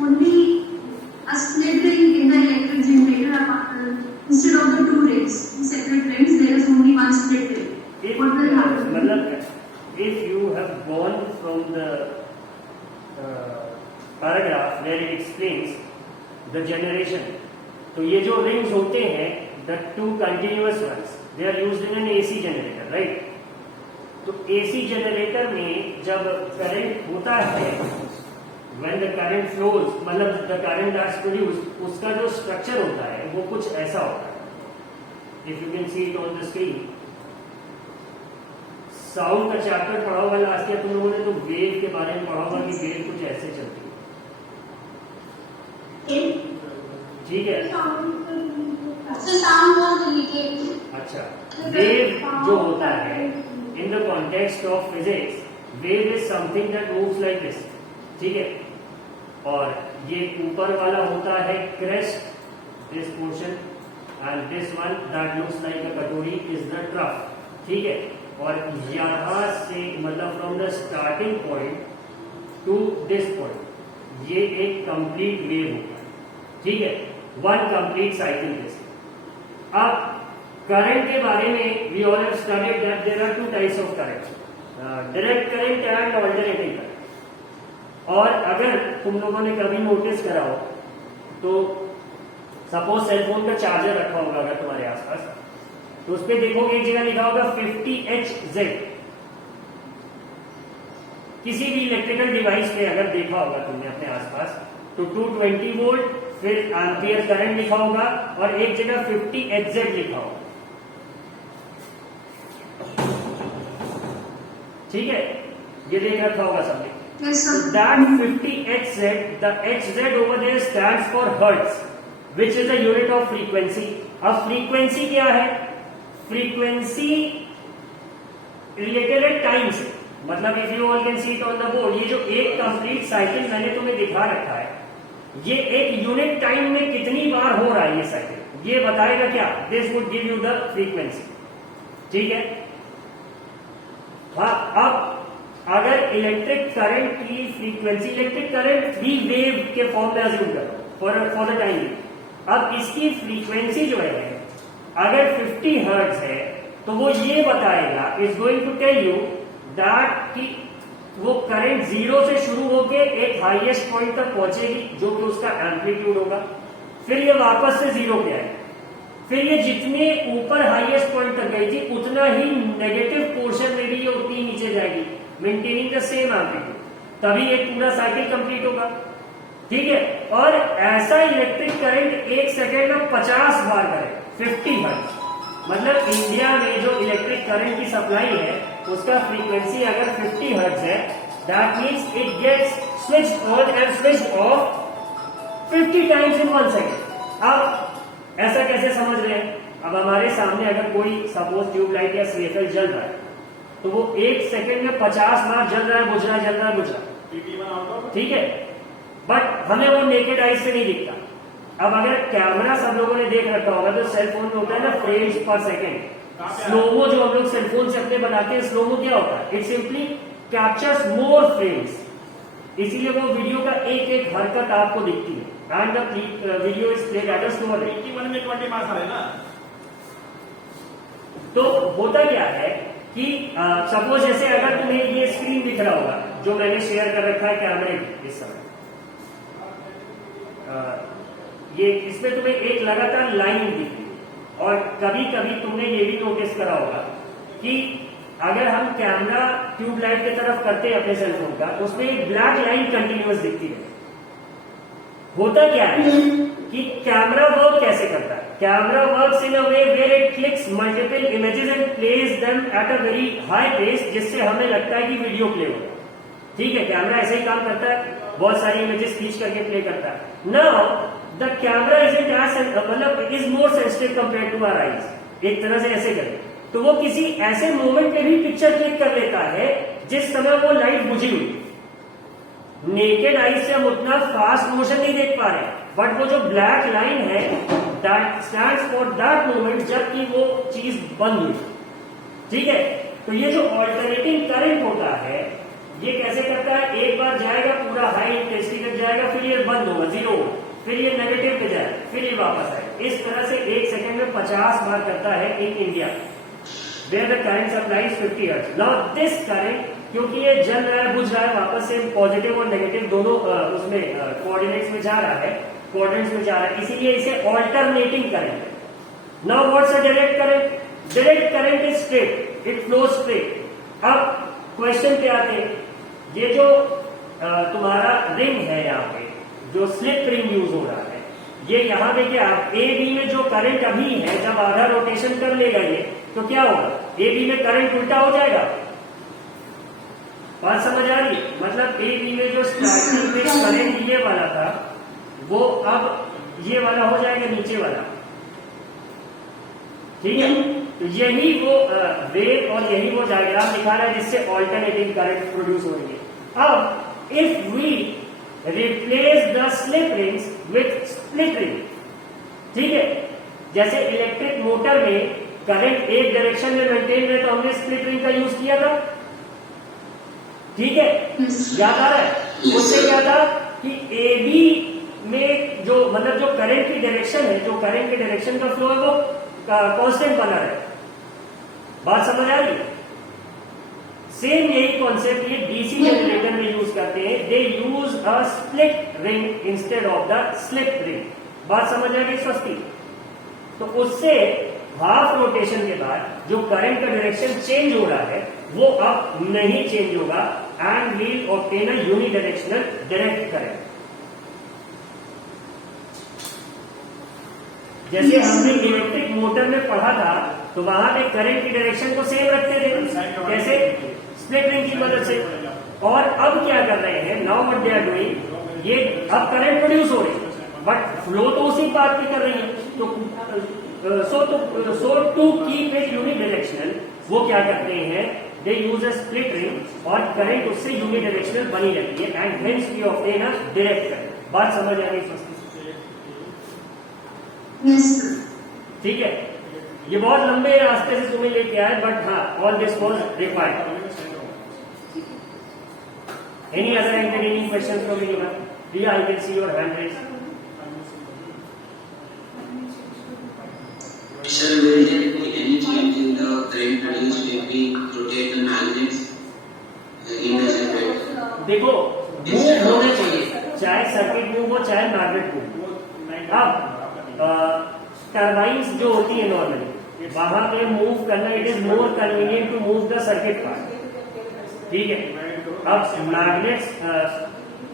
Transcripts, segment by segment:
only a split ring in the electric generator instead of the two rings, separate rings, there is only one split ring. What will happen? मतलब if you have gone from the paragraph where it explains the generation, तो ये जो rings होते हैं, the two continuous ones, they are used in an AC generator, right? तो AC generator में जब current होता है, when the current flows, मतलब the current that's produced, उसका जो structure होता है वो कुछ ऐसा होता है. If you can see it on the screen. Sound का चैप्टर पढ़ा होगा लास्ट ईयर तुम लोगों ने, तो वेव के बारे में पढ़ा होगा कि वेव कुछ ऐसे चलती है. ठीक है. अच्छा, वेव जो होता है in the context of physics, wave is something that moves like this. ठीक है. और ये ऊपर वाला होता है crest, this portion, and this one that looks like अ कटोरी इज द ट्रफ. ठीक है. और यहां से मतलब from the starting point two this point ये एक कंप्लीट वेव होगा. ठीक है. वन कंप्लीट साइकिल जैसे. अब करंट के बारे में we all have studied that there are two types of current, direct current and alternating current. और अगर तुम लोगों ने कभी नोटिस करा हो तो सपोज सेलफोन का चार्जर रखा होगा अगर तुम्हारे आसपास, तो उस पर देखोगे एक जगह लिखा होगा 50Hz. किसी भी इलेक्ट्रिकल डिवाइस पे अगर देखा होगा तुमने अपने आसपास तो 220 वोल्ट फिर एम्पियर करंट लिखा होगा और एक जगह 50Hz लिखा होगा. ठीक है. ये देख रखा होगा सबने. That 50Hz, the Hz over there stands for hertz, which is a unit of frequency. अब फ्रीक्वेंसी क्या है? फ्रीक्वेंसी रिलेटेड है टाइम से. मतलब if you all can see it on the board, ये जो एक कंप्लीट साइकिल मैंने तुम्हें दिखा रखा है, ये एक यूनिट टाइम में कितनी बार हो रहा है ये साइकिल, ये बताएगा क्या? This would give you the frequency. ठीक है. हाँ. अब अगर इलेक्ट्रिक करंट की फ्रीक्वेंसी, इलेक्ट्रिक करंट भी वेव के फॉर्म में अज्यूम करो फॉर द टाइम. अब इसकी फ्रीक्वेंसी जो है अगर 50 हर्ट्ज है तो वो ये बताएगा, is going to tell you that कि वो करंट जीरो से शुरू होके एक हाईएस्ट पॉइंट तक पहुंचेगी जो कि उसका एम्पलीट्यूड होगा. फिर ये वापस से जीरो पे आएगी. फिर ये जितने ऊपर हाईएस्ट पॉइंट तक गई थी उतना ही नेगेटिव पोर्शन में भी ये उतनी नीचे जाएगी, मेंटेनिंग द सेम एम्पलीट्यूड. तभी एक पूरा साइकिल कंप्लीट होगा. ठीक है. और ऐसा इलेक्ट्रिक करंट एक सेकेंड में 50 बार करे 50 हर्ट्ज. मतलब इंडिया में जो इलेक्ट्रिक करंट की सप्लाई है उसका फ्रीक्वेंसी अगर 50 हर्ट्ज है, that means it gets switched on and switched off 50 times in 1 second. अब ऐसा कैसे समझ रहे हैं? अब हमारे सामने अगर कोई सपोज ट्यूबलाइट या सीएफएल जल रहा है तो वो एक सेकेंड में 50 बार जल रहा है, बुझ रहा है, जल रहा है, बुझ रहा है. ठीक है. बट हमें वो नेकेड आइज से नहीं दिखता. अब अगर कैमरा सब लोगों ने देख रखा होगा तो सेलफोन में होता है ना फ्रेम्स पर सेकेंड. स्लोमो जो हम लोग सेलफोन से अपने बनाते हैं, स्लोमो क्या होता है? It simply captures more frames. इसीलिए वो वीडियो का एक एक हरकत आपको दिखती है. And the video is played at a slower rate. 21 में 20 मार्क्स आ रहे ना. तो होता क्या है कि सपोज जैसे अगर तुम्हें ये स्क्रीन दिख रहा होगा जो मैंने शेयर कर रखा है कैमरे में इस समय, ये इसमें तुम्हें एक लगातार लाइन दिख रही है. और कभी कभी तुमने ये भी नोटिस करा होगा कि अगर हम कैमरा ट्यूबलाइट की तरफ करते हैं अपने सेलफोन का, उसमें एक ब्लैक लाइन कंटिन्यूअस दिखती है. होता क्या है कि कैमरा वर्क कैसे करता है? Camera works in a way where it clicks multiple images and place them at a very high pace, जिससे हमें लगता है कि वीडियो प्ले हो रहा है. ठीक है. कैमरा ऐसे ही काम करता है, बहुत सारी इमेजेस खींच करके प्ले करता है. Now the camera isn't as, मतलब is more sensitive compare to our eyes. एक तरह से ऐसे करें तो वो किसी ऐसे मोमेंट पे भी पिक्चर क्लिक कर लेता है जिस समय वो लाइट बुझी हुई. नेकेड आईज से हम उतना फास्ट मोशन नहीं देख पा रहे, बट वो जो ब्लैक लाइन है that stands for that moment जबकि वो चीज बंद हुई. ठीक है. तो ये जो ऑल्टरनेटिंग करंट होता है ये कैसे करता है, एक बार जाएगा पूरा हाई इंटेंसिटी तक जाएगा, फिर ये बंद होगा, जीरो, फिर ये नेगेटिव पे जाए, फिर ये वापस आए। इस तरह से 1 सेकंड में 50 बार करता है in India, where the current supply is 50 hertz. Now this current, क्योंकि ये जल रहा है, बुझ रहा है, वापस से पॉजिटिव और नेगेटिव दोनों उसमें कोऑर्डिनेट्स में जा रहा है, कोऑर्डिनेट्स में जा रहा है, इसीलिए इसे ऑल्टरनेटिंग करंट है। Now what's a direct current? Direct current is straight, it flow straight. अब क्वेश्चन पे आते हैं, ये जो तुम्हारा रिंग है, यहाँ पे जो स्लिप रिंग यूज हो रहा है, ये यहाँ पे क्या, ए बी में जो करंट अभी है, जब आधा रोटेशन कर लेगा ये, तो क्या होगा, ए बी में करंट उल्टा हो जाएगा। बात समझ आ रही है? मतलब ए बी में जो स्टार्टिंग में करंट ये वाला था, वो अब ये वाला हो जाएगा, नीचे वाला, ठीक है। तो यही वो वेव और यही वो डायग्राम दिखा रहा है जिससे ऑल्टरनेटिंग करंट प्रोड्यूस होंगे। अब if we replace the slip rings with split ring, ठीक है, जैसे इलेक्ट्रिक मोटर में करंट एक डायरेक्शन में मेंटेन रहे तो हमने स्प्लिट रिंग का यूज किया था, ठीक है, याद आ रहा है? उससे क्या था कि ए बी में जो मतलब जो करंट की डायरेक्शन है, जो करंट के डायरेक्शन का फ्लो है वो कांस्टेंट बना रहे। बात समझ आ रही है? सेम यही कॉन्सेप्ट ये डीसी जनरेटर में यूज करते हैं, they use a split ring instead of the slip ring. बात समझ आ गई सस्ती? तो उससे हाफ रोटेशन के बाद जो करंट का डायरेक्शन चेंज हो रहा है वो अब नहीं चेंज होगा, and we'll obtain a unidirectional direct current. जैसे हमने इलेक्ट्रिक मोटर में पढ़ा था, तो वहां पे करंट की डायरेक्शन को सेम रखते थे, कैसे, स्प्लिट रिंग की मदद से। और अब क्या कर रहे हैं, now what they are doing, ये अब करंट प्रोड्यूस हो रही है बट फ्लो तो उसी पाथ पे कर रही है, तो so to keep it unidirectional वो क्या करते हैं, they use a split ring और करंट उससे यूनिडायरेक्शनल बनी रहती है, and hence we obtain a direct current. बात समझ आ रही है? Yes, ठीक है, ये बहुत लंबे रास्ते से तुम्हें लेके आए, बट हाँ, all this was required. Any other entertaining question from anyone? Priya, I can see your hand raised. Sir, will there be any change in the current produced if we rotate the magnets in the circuit? देखो, move होने चाहिए, चाहे circuit move हो चाहे magnet move. अब turbines जो होती है नॉर्मली, वहां पे मूव करना, it is more convenient to move the circuit part, ठीक है। अब मैग्नेट्स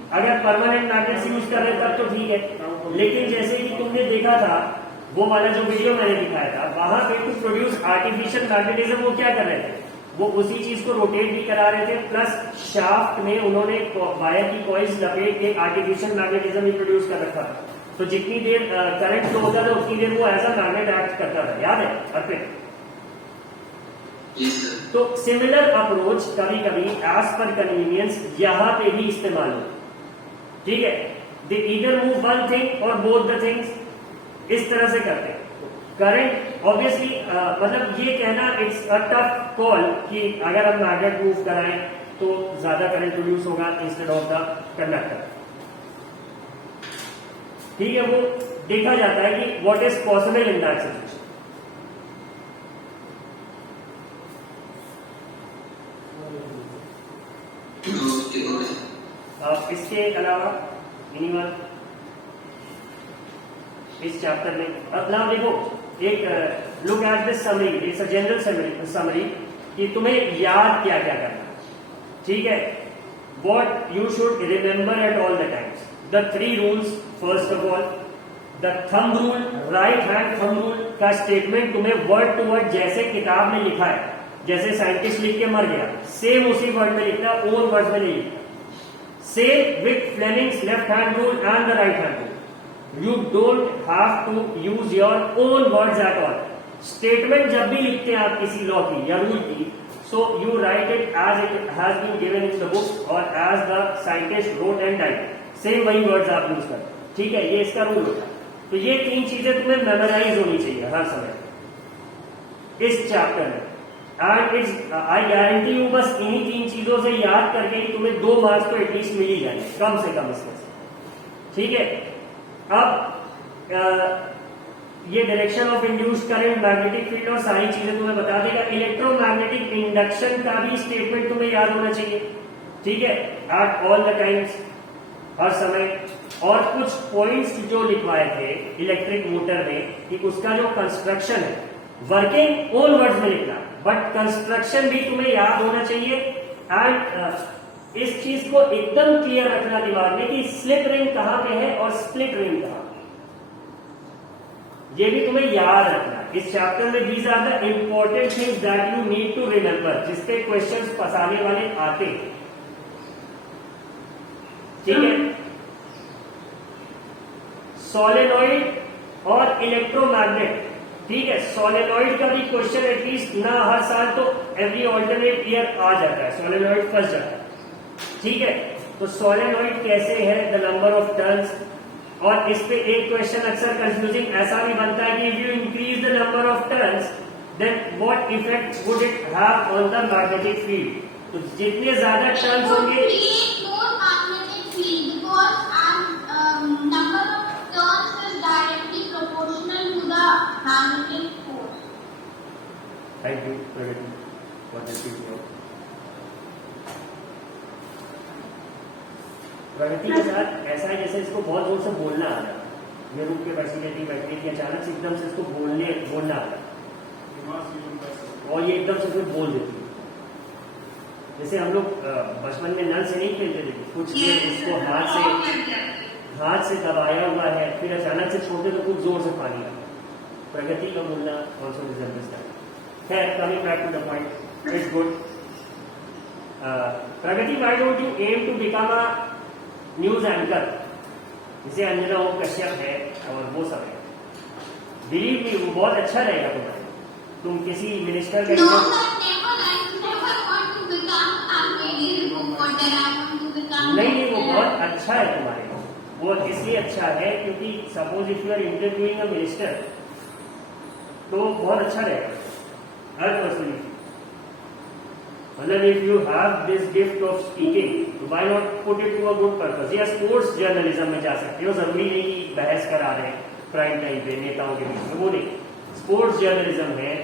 अगर परमानेंट मैग्नेट्स यूज कर रहे तब तो ठीक है, लेकिन जैसे कि तुमने देखा था वो वाला जो वीडियो मैंने दिखाया था, वहां पे टू प्रोड्यूस आर्टिफिशियल मैग्नेटिज्म वो क्या कर रहे थे, वो उसी चीज को रोटेट भी करा रहे थे, प्लस शाफ्ट में उन्होंने वायर की कॉइल्स लपेट के आर्टिफिशियल मैग्नेटिज्म भी प्रोड्यूस कर रखा था। तो जितनी देर करंट फ्लो होता था उतनी देर वो एज अ मैग्नेट एक्ट करता था, याद है अर्पित? Yes, sir. तो सिमिलर अप्रोच कभी कभी एज पर कन्वीनियंस यहाँ पे भी इस्तेमाल हो, ठीक है। दे ईदर मूव वन थिंग और बोथ द थिंग्स, इस तरह से करते हैं। करंट ऑब्वियसली मतलब ये कहना इट्स अ टफ कॉल कि अगर हम मैग्नेट मूव कराएं तो ज्यादा करंट प्रोड्यूस होगा इंस्टेड ऑफ द कंडक्टर, ठीक है। वो देखा जाता है कि what is possible in that situation. इसके अलावा एनीवन इस चैप्टर में? अब ना देखो, एक look at this summary, it's a general summary कि तुम्हें याद क्या क्या करना, ठीक है। What you should remember at all the times, the 3 rules. First of all the thumb rule, right hand thumb rule का स्टेटमेंट तुम्हें वर्ड टू वर्ड जैसे किताब में लिखा है, जैसे साइंटिस्ट लिख के मर गया, सेम उसी वर्ड में लिखता है, ओन वर्ड में नहीं लिखता। Same with Fleming's left hand rule and the right hand rule, you don't have to use your own words at all. Statement जब भी लिखते हैं आप किसी लॉ की या रूल की, so you write it as it has been given in the book or as the scientist wrote and died. Same वही वर्ड्स आप यूज करते हैं, ठीक है। ये इसका रूल होता है। तो ये 3 चीजें तुम्हें मेमोराइज होनी चाहिए हर समय इस चैप्टर में। And it's I guarantee you बस इन्हीं 3 चीजों से याद करके ही तुम्हें 2 मार्क्स तो एटलीस्ट मिल ही जाएंगे कम से कम इसमें से। ठीक है, अब ये direction of induced current, magnetic field और सारी चीजें तुम्हें बता देगा। इलेक्ट्रोमैग्नेटिक इंडक्शन का भी स्टेटमेंट तुम्हें याद होना चाहिए। ठीक है, एट ऑल द टाइम्स, हर समय। और कुछ पॉइंट्स जो लिखवाए थे इलेक्ट्रिक मोटर में कि उसका जो कंस्ट्रक्शन है, वर्किंग ओन वर्ड्स में लिखना, बट कंस्ट्रक्शन भी तुम्हें याद होना चाहिए। एंड इस चीज को एकदम क्लियर रखना दिमाग में कि स्लिप रिंग कहां पे है और स्प्लिट रिंग कहां पे, ये भी तुम्हें याद रखना। इस चैप्टर में these are the important things that you need to remember, जिसपे क्वेश्चंस फंसाने वाले आते हैं। ठीक है, सोलेनॉइड और इलेक्ट्रोमैग्नेट। ठीक है, सोलेनॉइड का भी क्वेश्चन एटलीस्ट ना हर साल तो एवरी ऑल्टरनेट ईयर आ जाता है, सोलेनॉइड फंस जाता है। ठीक है, तो सोलेनॉइड कैसे है, द नंबर ऑफ टर्न्स। और इस पे एक क्वेश्चन अक्सर कंफ्यूजिंग ऐसा भी बनता है कि if you increase the number of turns then what effect would it have on the magnetic field. तो जितने ज्यादा टर्न्स होंगे, thank you Pragati for this video. Pragati के साथ ऐसा है जैसे इसको बहुत जोर से बोलना आ रहा है, ये रुक के बैठी कि अचानक से एकदम से इसको बोलना आ रहा है और ये एकदम से फिर बोल देती है। जैसे हम लोग बचपन में नल से नहीं खेलते थे, कुछ देर उसको हाथ से दबाया हुआ है, फिर अचानक से छोड़ते तो कुछ जोर से पानी आता है। प्रगति का बोलना ऑल्सो रिजेंबल्स दैट। खैर, coming back to the point, it's good. Pragati, why don't you aim to become a news anchor, जिसे अंजना ओम कश्यप है और वो सब है। बिलीव मी, वो बहुत अच्छा रहेगा तुम्हारे। तुम किसी मिनिस्टर के नहीं, वो बहुत अच्छा है तुम्हारे लिए। वो इसलिए अच्छा है क्योंकि suppose if you are interviewing a minister तो बहुत अच्छा रहेगा हर पर्सनैलिटी। मतलब if you have this gift of speaking, why not put it to a good purpose. या स्पोर्ट्स जर्नलिज्म में जा सकते हो, जरूरी नहीं कि बहस करा रहे हैं प्राइम टाइम पे नेताओं के बीच में, वो नहीं। स्पोर्ट्स जर्नलिज्म है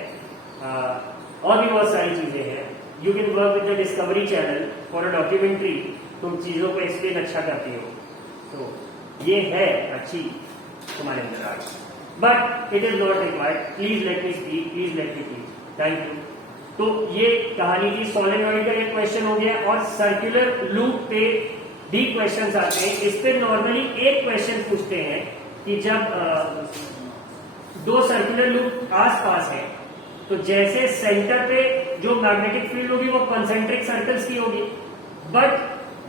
और भी बहुत सारी चीजें हैं। You can work with the discovery channel for a documentary, तुम चीजों को एक्सप्लेन अच्छा करती हो, तो ये है अच्छी तुम्हारे अंदर आ गई। But it is not required. Please let me speak, please let me teach, thank you. तो ये कहानी थी, सोलेनॉइड का एक क्वेश्चन हो गया। और सर्कुलर लूप पे भी क्वेश्चन आते हैं। इस पे नॉर्मली एक क्वेश्चन पूछते हैं कि जब दो सर्कुलर लूप आस पास है तो जैसे सेंटर पे जो मैग्नेटिक फील्ड होगी वो कंसेंट्रिक सर्कल्स की होगी, बट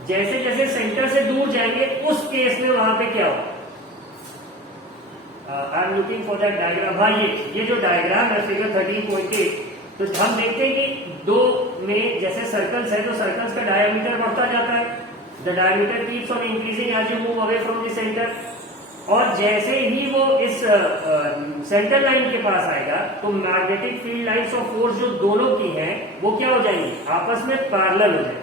जैसे जैसे सेंटर से दूर जाएंगे उस केस में वहां पे क्या होगा। I am looking for that diagram. हाँ, ये जो डायग्राम है फिगर 13.8, तो हम देखते हैं कि दो में जैसे सर्कल्स है तो सर्कल्स का डायमीटर बढ़ता जाता है। The diameter keeps on increasing as you move away from the centre. और जैसे ही वो इस सेंटर लाइन के पास आएगा तो magnetic field lines of force जो दोनों की हैं वो क्या हो जाएंगी, आपस में पैरेलल हो जाएंगी।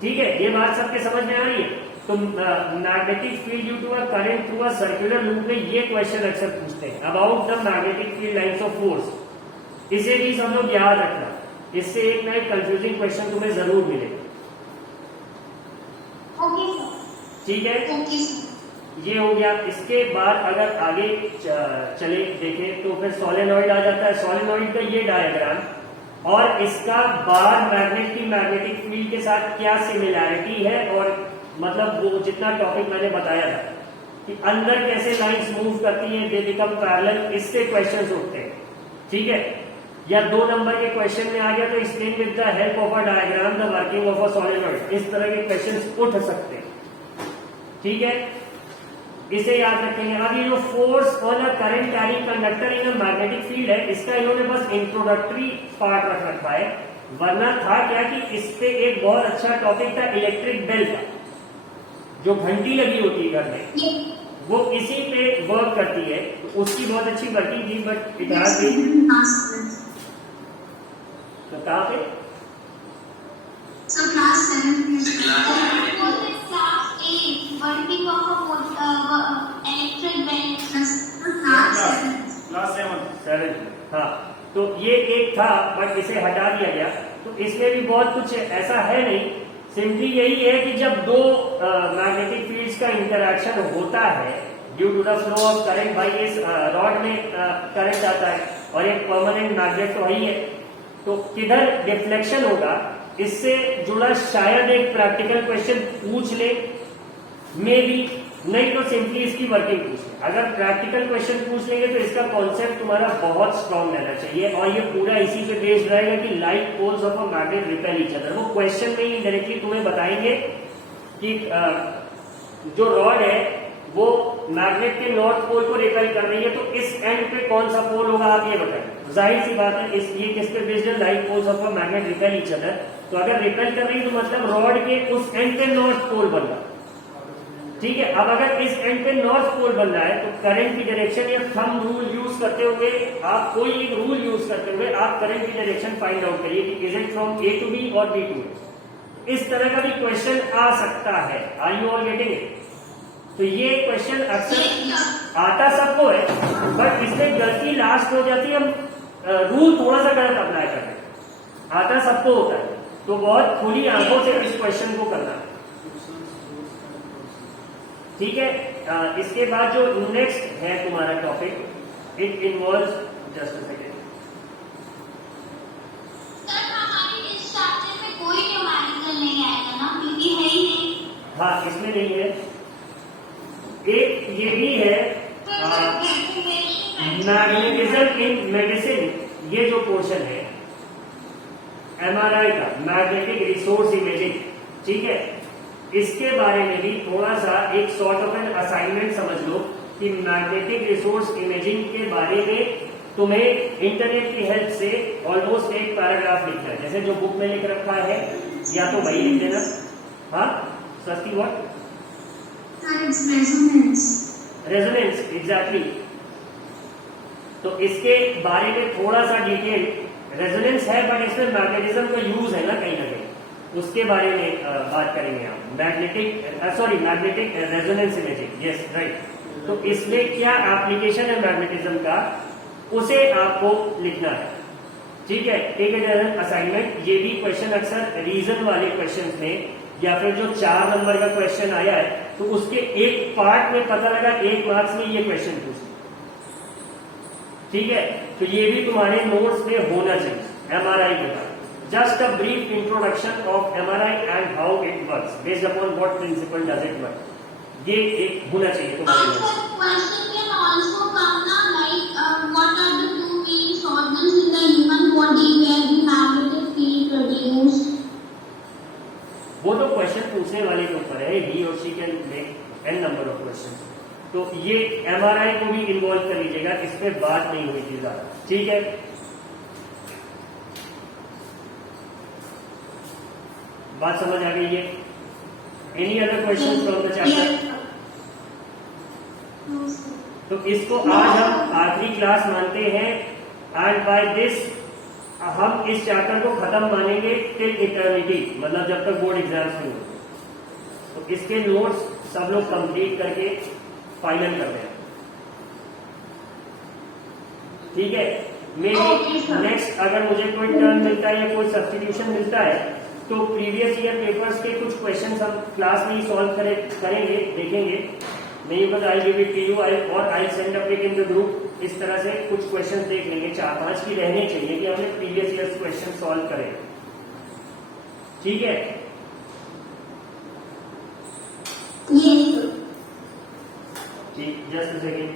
ठीक है, ये बात सबके समझ में आ रही है। तो magnetic field due to a current through a circular loop में ये क्वेश्चन अक्सर पूछते हैं about the magnetic field lines of force. इसे भी सब लोग याद रखना, इससे एक ना एक कंफ्यूजिंग क्वेश्चन तुम्हें जरूर मिलेगा। ठीक है, ये हो गया। इसके बाद अगर आगे चले देखें तो फिर सोलेनॉइड आ जाता है। सोलेनॉइड का ये डायग्राम और इसका बार मैग्नेट की मैग्नेटिक फील्ड के साथ क्या सिमिलैरिटी है, और मतलब वो जितना टॉपिक मैंने बताया था कि अंदर कैसे लाइंस मूव करती हैं, दे बिकम पैरेलल, इससे क्वेश्चंस उठते हैं। ठीक है, या 2 नंबर के क्वेश्चन में आ गया तो explain with the help of a diagram the working of a solenoid, इस तरह के क्वेश्चंस उठ सकते हैं। ठीक है, इसे याद रखेंगे। अब ये जो force on a current carrying conductor in a magnetic field है, इसका इन्होंने बस इंट्रोडक्टरी पार्ट रख रखा है, वरना था क्या कि इस पे एक बहुत अच्छा टॉपिक था इलेक्ट्रिक बेल का, जो घंटी लगी होती है घर में, वो इसी पे वर्क करती है, तो उसकी बहुत अच्छी वर्किंग थी। बट इट हैज बीन तो कहाँ पे? So class 7 is Class Class 8, working of a electric bench. class 7. Class 7 हाँ, तो ये एक था बट इसे हटा दिया गया। तो इसमें भी बहुत कुछ ऐसा है नहीं, सिंपली यही है कि जब दो मैग्नेटिक फील्ड्स का इंटरैक्शन होता है due to the flow of current, भाई इस रॉड में करंट आता है और एक परमानेंट मैग्नेट तो वही है, तो किधर डिफ्लेक्शन होगा इससे जुड़ा शायद एक प्रैक्टिकल क्वेश्चन पूछ ले, मे बी, नहीं तो सिंपली इसकी वर्किंग पूछ ले। अगर प्रैक्टिकल क्वेश्चन पूछ लेंगे तो इसका कॉन्सेप्ट तुम्हारा बहुत स्ट्रांग रहना चाहिए और ये पूरा इसी पे बेस्ड रहेगा कि like poles of a magnet repel each other. वो क्वेश्चन में ही डायरेक्टली तुम्हें बताएंगे कि जो रॉड है वो मैग्नेट के नॉर्थ पोल को रिपेल कर रही है, तो इस एंड पे कौन सा पोल होगा आप ये बताएं। जाहिर सी बात है ये किस पे बेस्ड है, like poles of a magnet repel each other. तो अगर रिपेल कर रही है तो मतलब रॉड के उस एंड पे नॉर्थ पोल बन रहा, ठीक है। अब अगर इस एंड पे नॉर्थ पोल बन रहा है तो करंट की डायरेक्शन या थंब रूल यूज करते हुए आप कोई एक रूल यूज करते हुए आप करंट की डायरेक्शन फाइंड आउट करिए कि is it from A to B और बी टू ए। इस तरह का भी क्वेश्चन आ सकता है। Are you all getting it? तो ये क्वेश्चन अक्सर आता सबको है बट इसमें गलती लास्ट हो जाती है, हम रूल थोड़ा सा गलत अप्लाई कर रहे हैं। आता सबको होता है, तो बहुत खुली आंखों से इस क्वेश्चन को करना है, ठीक है। इसके बाद जो नेक्स्ट है तुम्हारा topic, it involve, just a second, sir हमारी इस चैप्टर में कोई न्यूमेरिकल नहीं आएगा ना, क्योंकि है ही नहीं। हाँ इसमें नहीं है। एक ये भी है मैग्नेटिज्म इन मेडिसिन, ये जो पोर्शन है एमआरआई का, मैग्नेटिक रिसोर्स इमेजिंग, ठीक है। इसके बारे में भी थोड़ा सा एक सॉर्ट ऑफ एन असाइनमेंट समझ लो कि मैग्नेटिक रिसोर्स इमेजिंग के बारे में तुम्हें इंटरनेट की हेल्प से ऑलमोस्ट एक पैराग्राफ लिखना है, जैसे जो बुक में लिख रखा है या तो वही लिख देना। हाँ सस्ती व्हाट? Resonance, exactly. तो इसके बारे में थोड़ा सा डिटेल, रेजोनेंस है बट इसमें मैग्नेटिज्म का यूज है ना कहीं ना कहीं, उसके बारे में बात करेंगे हम। Magnetic resonance imaging, yes right. तो इसमें क्या एप्लीकेशन है मैग्नेटिज्म का, उसे आपको लिखना है, ठीक है। Take it as an assignment. ये भी क्वेश्चन अक्सर रीजन वाले क्वेश्चन में या फिर जो 4 नंबर का क्वेश्चन आया है तो उसके एक पार्ट में पता लगा 1 मार्क्स में ये क्वेश्चन पूछे, ठीक है। तो ये भी तुम्हारे नोट्स में होना चाहिए एमआरआई के बाद। Just a brief introduction of MRI and how it works, based upon what principle does it work. ये एक होना चाहिए तुम्हारे Also, question can also come na, like what are the two main organs in the human body where the magnetic field produced? वो तो question पूछने वाले के ऊपर है, he or she can make n number of questions। तो ये MRI को भी इन्वॉल्व कर लीजिएगा, इस पे बात नहीं हुई थी ज्यादा, ठीक है। बात समझ आ गई है? Any other question from the chapter? तो इसको आज हम आखिरी क्लास मानते हैं एंड बाय दिस हम इस चैप्टर को खत्म मानेंगे टिल इटर्निटी, मतलब जब तक बोर्ड एग्जाम्स नहीं होते। तो इसके नोट्स सब लोग कंप्लीट करके फाइनल कर दें, ठीक है। मेरी नेक्स्ट अगर मुझे कोई टर्न मिलता है या कोई सब्स्टिट्यूशन मिलता है तो प्रीवियस ईयर पेपर्स के कुछ क्वेश्चंस हम क्लास में ही सॉल्व करेंगे, देखेंगे। नहीं पता I give it to you I send a pic in the group. इस तरह से कुछ क्वेश्चंस देख लेंगे, 4-5 की रहने चाहिए कि हमने प्रीवियस ईयर क्वेश्चन सॉल्व करें, ठीक है। Yes. ठीक, जस्ट अ सेकेंड।